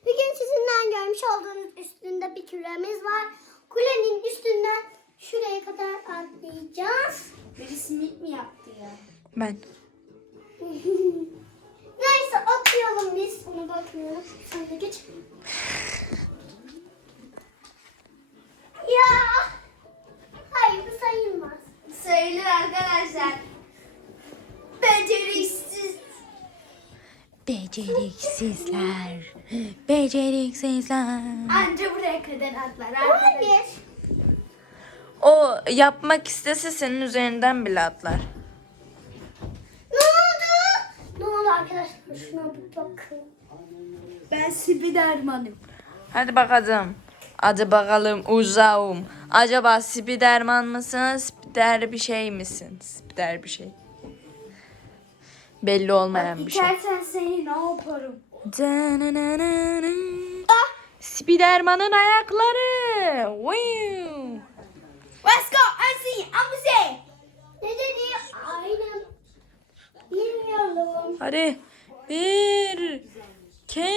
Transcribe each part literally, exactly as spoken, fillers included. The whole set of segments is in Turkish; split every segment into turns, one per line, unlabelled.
Bugün sizinle görmüş olduğunuz üstünde bir küremiz var. Kulenin üstünden şuraya kadar atlayacağız.
Birisi mik mi yaptı ya?
Ben.
Neyse atlayalım biz. Ona bakmıyorum. Sen de geç. Ya. Hayır bu sayılmaz.
Sayılır arkadaşlar. Beceriksiz.
Beceriksizler. Beceriksizler.
Anca buraya kadar atlar arkadaşlar.
Hayır.
O yapmak istese senin üzerinden bile atlar.
Ne oldu? Ne oldu arkadaşlar? Şuna bir bakın.
Ben Spiderman'ım.
Hadi bakalım. Hadi bakalım uzağım. Acaba Spiderman mısın? Spider bir şey misin? Spider bir şey. Belli olmayan bir şey.
İçersen seni ne yaparım?
Ah! Spiderman'ın ayakları. Wow.
Let's go. I'm seeing. I'm saying.
Ne dedi? Aynen. Bilmiyorum.
Hadi. Bir. iki.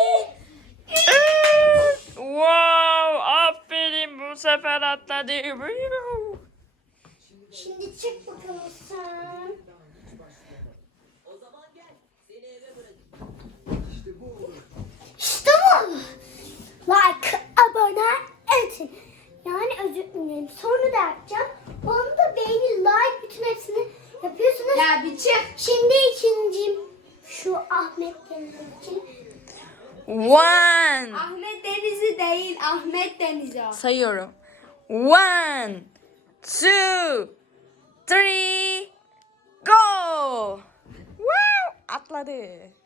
Üç. Wow. Aferin bu sefer atladı.
Şimdi çık bakalım sen. İşte bu. Like, abone edin. Yani özür dilerim. Sonra da yapacağım. Onu da beğeni, like, bütün hepsini yapıyorsunuz.
Ya bir çık.
Şimdi ikincim şu Ahmet Denizli için.
One.
Ahmet Deniz'i değil, Ahmet Deniz'i o.
Sayıyorum. One. Two. Three. Go. Wow. Atladı.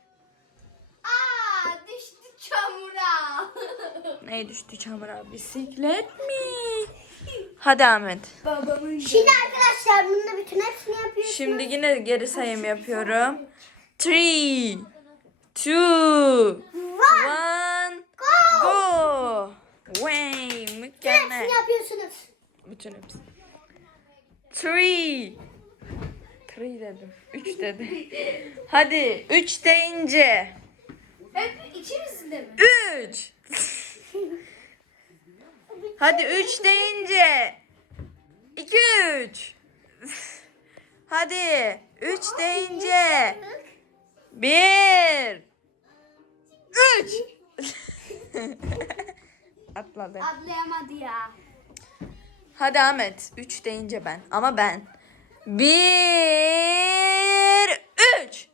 Aa, düştü çamura.
Ne düştü çamura? Bisiklet mi? Hadi Ahmet.
Babamın
Şimdi arkadaşlar bunun da bütün hepsini yapıyorsunuz.
Şimdi yine geri sayım yapıyorum. Three, two, one, go. Way, mükemmel.
Hepsini yapıyorsunuz.
Bütün hepsi. Three. Three dedim. Üç dedim. Hadi üç deyince.
Hep ikimizin de mi?
Üç. Hadi üç deyince. İki üç. Hadi üç deyince. Bir. Üç. Atladı.
Atlayamadı ya.
Hadi Ahmet. Üç deyince ben. Ama ben. Bir. Üç.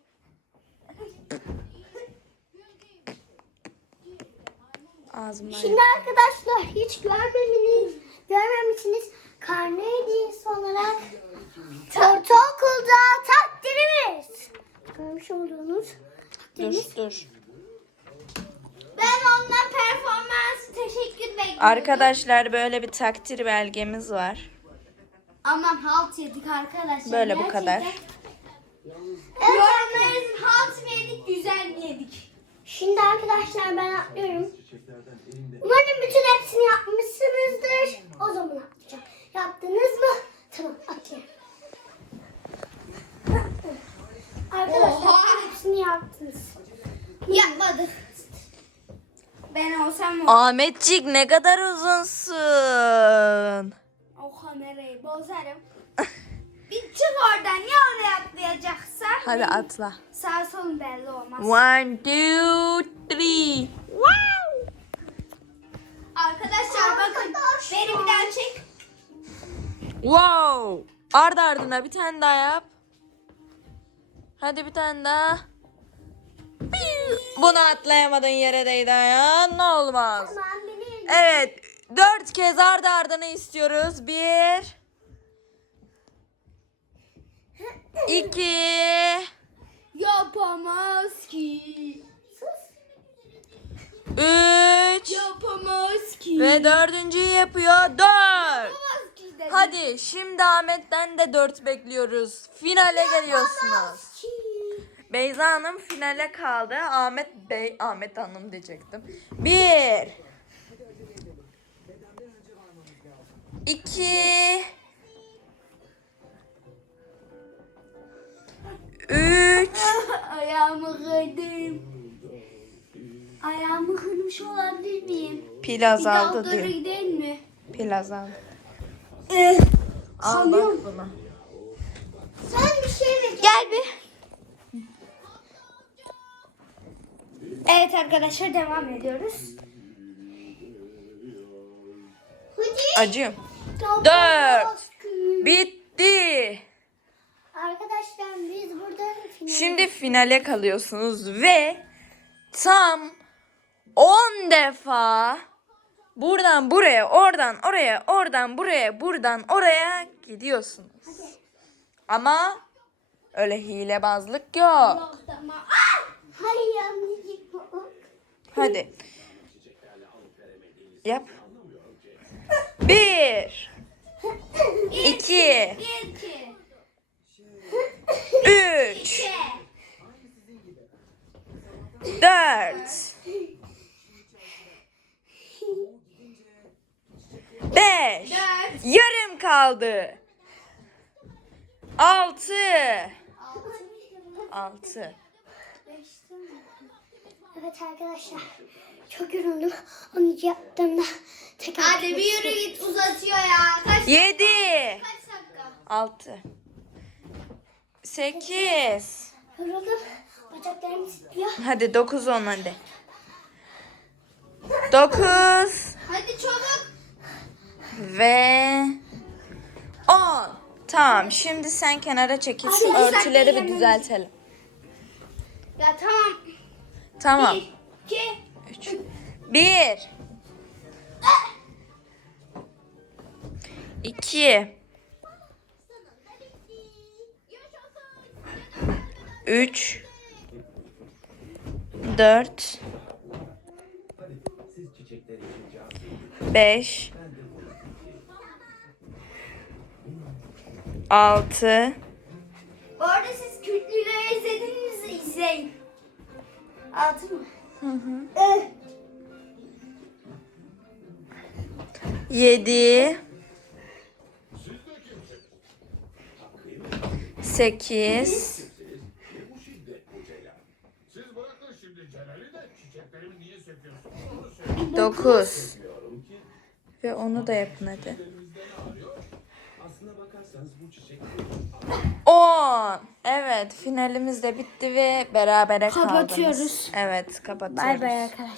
Ağzımdan
Şimdi arkadaşlar hiç görmemeniz, görmemişsiniz karne hediyesi olarak ortaokulda takdirimiz. Görmüş olduğunuz takdirimiz.
Dur dur.
Ben ondan performans teşekkür bekliyorum.
Arkadaşlar böyle bir takdir belgemiz var.
Aman halt yedik arkadaşlar.
Böyle bu kadar.
Yorumlarınızın halt mı yedik, güzel mi yedik?
Şimdi arkadaşlar ben atlıyorum. Umarım bütün hepsini yapmışsınızdır. O zaman atlayacağım. Yaptınız mı? Tamam atlayalım. Arkadaşlar
Oha!
hepsini yaptınız.
Yapmadık. Ben olsam o,
Ahmetcik ne kadar uzunsun.
o kamerayı bozarım. Bir çık oradan, ya oraya atlayacaksa.
Hadi atla.
Sağ solun belli olmaz.
One, two, three. Wow.
Arkadaşlar bakın, beni bir daha çek.
Wow. Ardı ardına bir tane daha yap. Hadi bir tane daha. Piu. Bunu atlayamadın yere değdi ayağın. Ne olmaz.
Tamam beni
Evet. Dört kez ardı ardına istiyoruz. Bir. İki.
Yapamaz ki.
Üç.
Yapamaz ki.
Ve dördüncüyü yapıyor. Dört.
Yapamaz ki dedim.
Hadi şimdi Ahmet'ten de dört bekliyoruz. Finale geliyorsunuz.
ki.
Beyza Hanım finale kaldı. Ahmet Bey, Ahmet Hanım diyecektim. Bir. İki. Üç.
Ayağımı kırdım. Ayağımı kırmış olabilir miyim?
Pil
Bir
azaldı
doktora
diyor.
gidelim mi?
Pil azaldı.
Eh,
Al bak bunu.
Sen bir şey ver.
Gel bir. Evet arkadaşlar devam ediyoruz.
Hadi.
Acıyor.
Tamam.
Dört. Bitti.
Arkadaşlar biz burada final.
Şimdi finale kalıyorsunuz ve tam on defa buradan buraya, oradan oraya, oradan buraya, buradan oraya gidiyorsunuz. Ama öyle hilebazlık yok.
Tamam.
Hayır anneciğim.
Hadi. Yap. Bir. İki.
Bir, iki.
Üç.
İki.
Dört. Beş.
Dört.
Yarım kaldı. Altı. Altı.
Evet arkadaşlar. Çok yoruldum. Onu yaptığımda tekrar.
Hadi bir yürü git uzatıyor ya. Kaç,
Yedi.
kaç dakika?
Altı. Sekiz.
Yoruldum. Bacaklarım titriyor.
Hadi dokuz on hadi. Dokuz.
Hadi çabuk.
Ve on. Tamam şimdi sen kenara çekil. Şu
Hadi,
örtüleri bir
saklayın.
düzeltelim.
Ya tamam.
Tamam.
Bir, iki.
Üç. Bir. İki. Üç. Dört. Beş. Altı.
Bu arada siz Kürtlüleri izlediniz mi? İzleyin. Altı mı?
Eh,
Yedi. Sekiz.
Siz bırakın şimdi Celal'i de çiçeklerimi niye söküyorsunuz? Onu söyleyin.
Dokuz. Ve onu da yapın hadi.
Aslına bakarsanız bu çiçek
On. Evet finalimiz de bitti ve berabere kaldık.
Kapatıyoruz.
Evet kapatıyoruz.
Bay bay arkadaşlar.